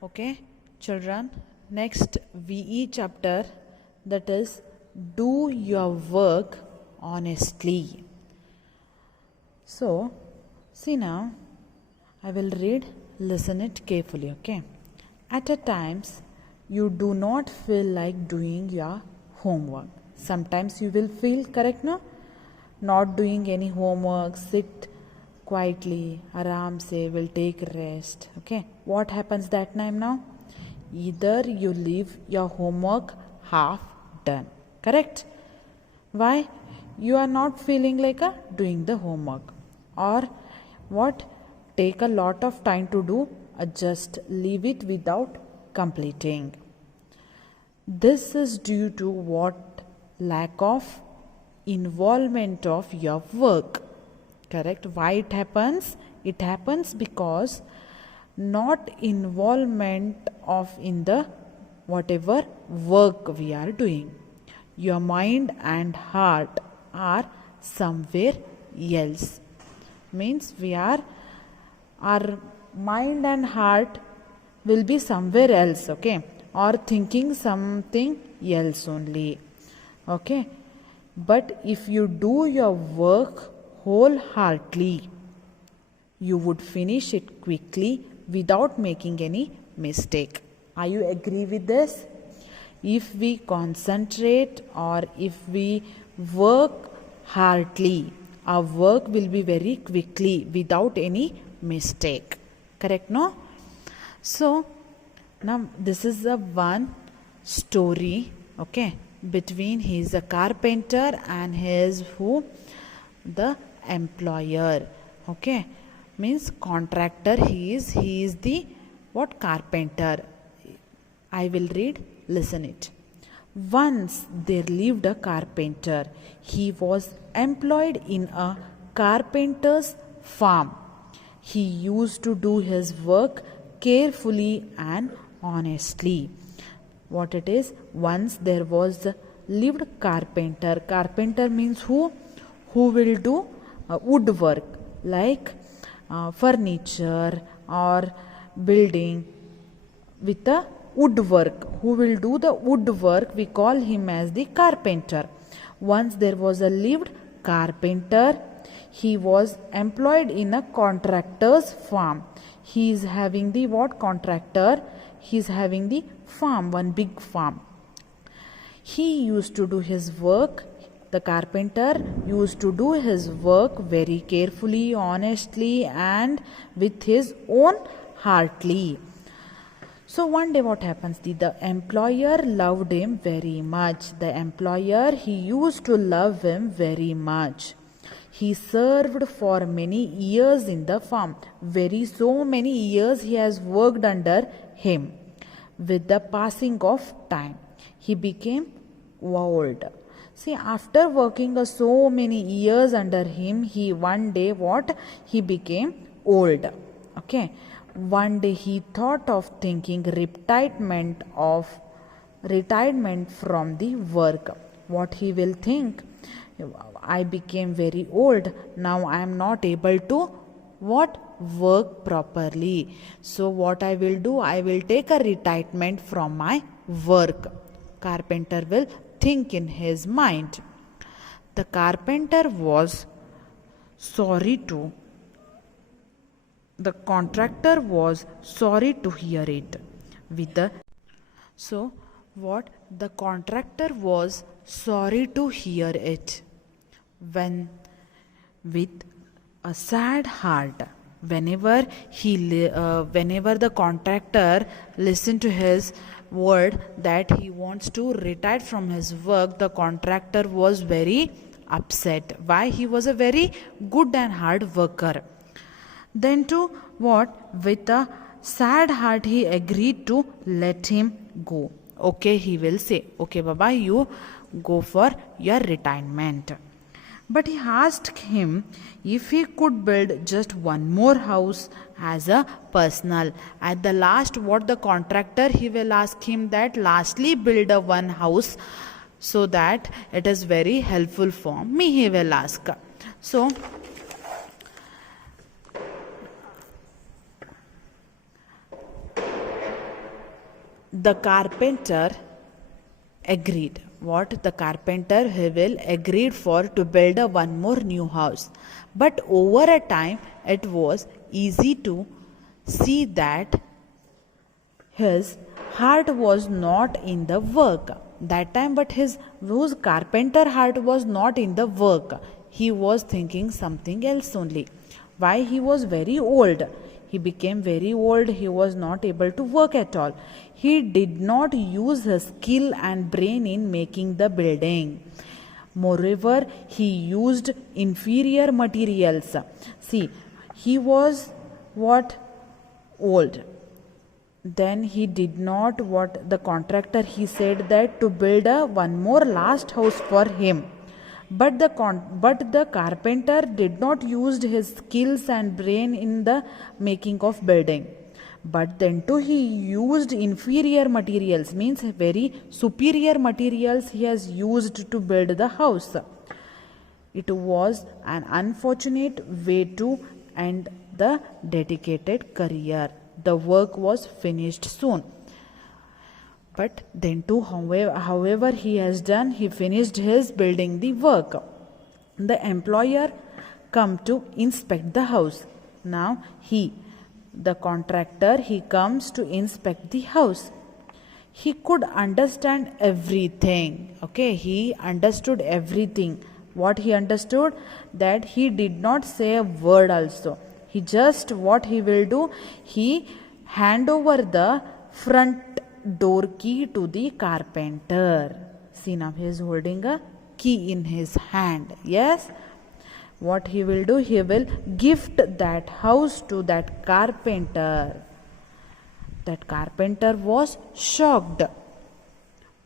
Okay, children, next VE chapter, that is do your work honestly. So, see now, I will read, listen it carefully, okay? At a times, you do not feel like doing your homework. Sometimes you will feel, correct, no? Not doing any homework, sit quietly, aram se, will take rest, okay? What happens that time now? Either you leave your homework half done, correct? Why? You are not feeling like doing the homework, or what, take a lot of time to do, just leave it without completing. This is due to what? Lack of involvement of your work, correct? Why it happens? It happens because not involvement of in the whatever work we are doing. Your mind and heart are somewhere else. Means our mind and heart will be somewhere else, okay, or thinking something else only, okay. But if you do your work wholeheartedly, you would finish it quickly without making any mistake. Are you agree with this? If we concentrate or if we work hardly, our work will be very quickly without any mistake. Correct, no? So, now this is a one story, okay, between he is a carpenter and his who? The employer, okay. Means contractor he is the what? Carpenter. I will read, listen it. Once there lived a carpenter. He was employed in a carpenter's farm. He used to do his work carefully and honestly. What it is? Once there was a lived carpenter. Carpenter means who? Who will do woodwork like furniture or building with a woodwork. Who will do the woodwork? We call him as the carpenter. Once there was a lived carpenter. He was employed in a contractor's farm. He is having the what? Contractor. He is having the farm, one big farm. He used to do his work. The carpenter used to do his work very carefully, honestly, and with his own heartily. So one day what happens? The employer loved him very much. The employer, he used to love him very much. He served for many years in the farm. So many years he has worked under him. With the passing of time, he became old. See, after working so many years under him, he one day what? He became old. Okay. One day he thought of taking retirement from the work. What he will think? I became very old. Now I am not able to what? Work properly. So what I will do? I will take a retirement from my work. Carpenter will think in his mind. The carpenter was sorry to. The contractor was sorry to hear it. So what? The contractor was sorry to hear it. When with a sad heart, whenever the contractor listened to his word that he wants to retire from his work, the contractor was very upset. Why? He was a very good and hard worker. Then to what? With a sad heart he agreed to let him go. Okay, he will say, okay Baba, you go for your retirement. But he asked him if he could build just one more house as a personal. At the last, what the contractor, he will ask him that lastly build a one house so that it is very helpful for me, he will ask. So the carpenter agreed. What? The carpenter, he will agreed for to build a one more new house. But over a time it was easy to see that his heart was not in the work that time, but whose carpenter heart was not in the work. He was thinking something else only. Why? He was very old. He became very old. He was not able to work at all. He did not use his skill and brain in making the building. Moreover, he used inferior materials. See, he was what? Old. Then he did not what the contractor, he said that to build a one more last house for him. But the carpenter did not use his skills and brain in the making of building. But then too he used inferior materials, means very superior materials he has used to build the house. It was an unfortunate way to end the dedicated career. The work was finished soon. But then too, however he has done, he finished his building the work. The employer come to inspect the house. Now the contractor, he comes to inspect the house. He could understand everything. Okay, he understood everything. What he understood? That he did not say a word also. He just, what he will do, he hand over the front door key to the carpenter. See, now he is holding a key in his hand. Yes, what he will do, he will gift that house to that carpenter. That carpenter was shocked.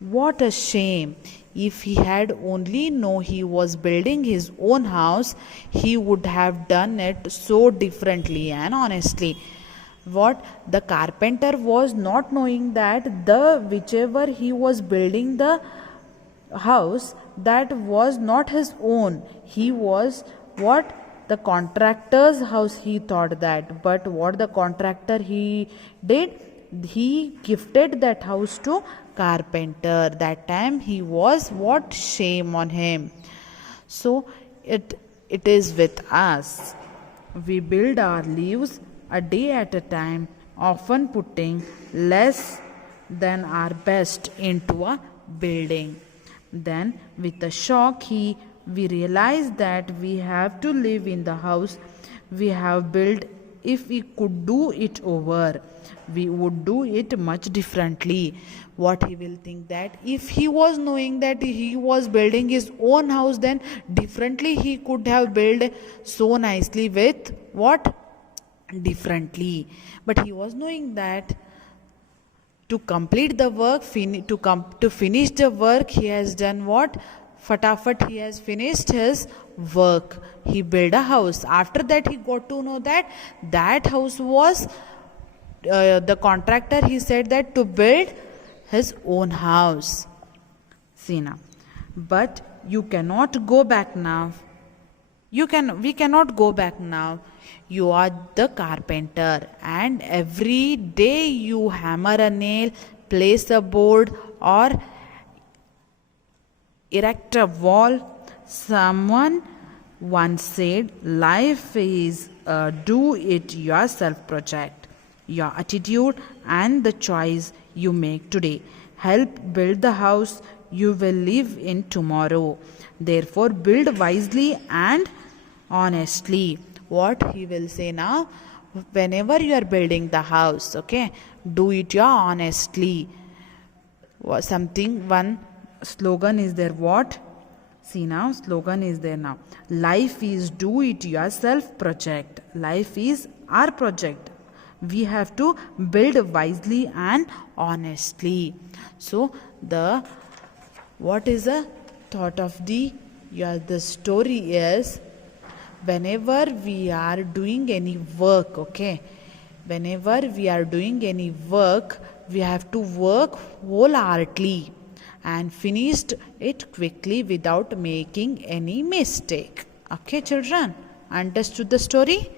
What a shame. If he had only known he was building his own house, he would have done it so differently and honestly. What? The carpenter was not knowing that whichever he was building the house, that was not his own. He was what? The contractor's house, he thought that. But what the contractor he did? He gifted that house to carpenter. That time he was what? Shame on him. So it is with us. We build our lives a day at a time, often putting less than our best into a building. Then with a shock we realize that we have to live in the house we have built. If we could do it over, we would do it much differently. What he will think, that if he was knowing that he was building his own house, then differently he could have built so nicely with what? Differently. But he was knowing that to complete the work, to finish the work, he has done what? Fatafat, he has finished his work. He built a house. After that he got to know that house was the contractor, he said that to build his own house. See now. But you cannot go back now. We cannot go back now. You are the carpenter, and every day you hammer a nail, place a board, or erect a wall. Someone once said, life is a do-it-yourself project. Your attitude and the choice you make today help build the house you will live in tomorrow. Therefore, build wisely and honestly. What he will say now? Whenever you are building the house, okay, do it honestly. One slogan is there. What? See now, slogan is there now. Life is do-it-yourself project. Life is our project. We have to build wisely and honestly. So what is the thought of the story is, whenever we are doing any work, okay, whenever we are doing any work, we have to work wholeheartedly and finish it quickly without making any mistake. Okay, children, understood the story?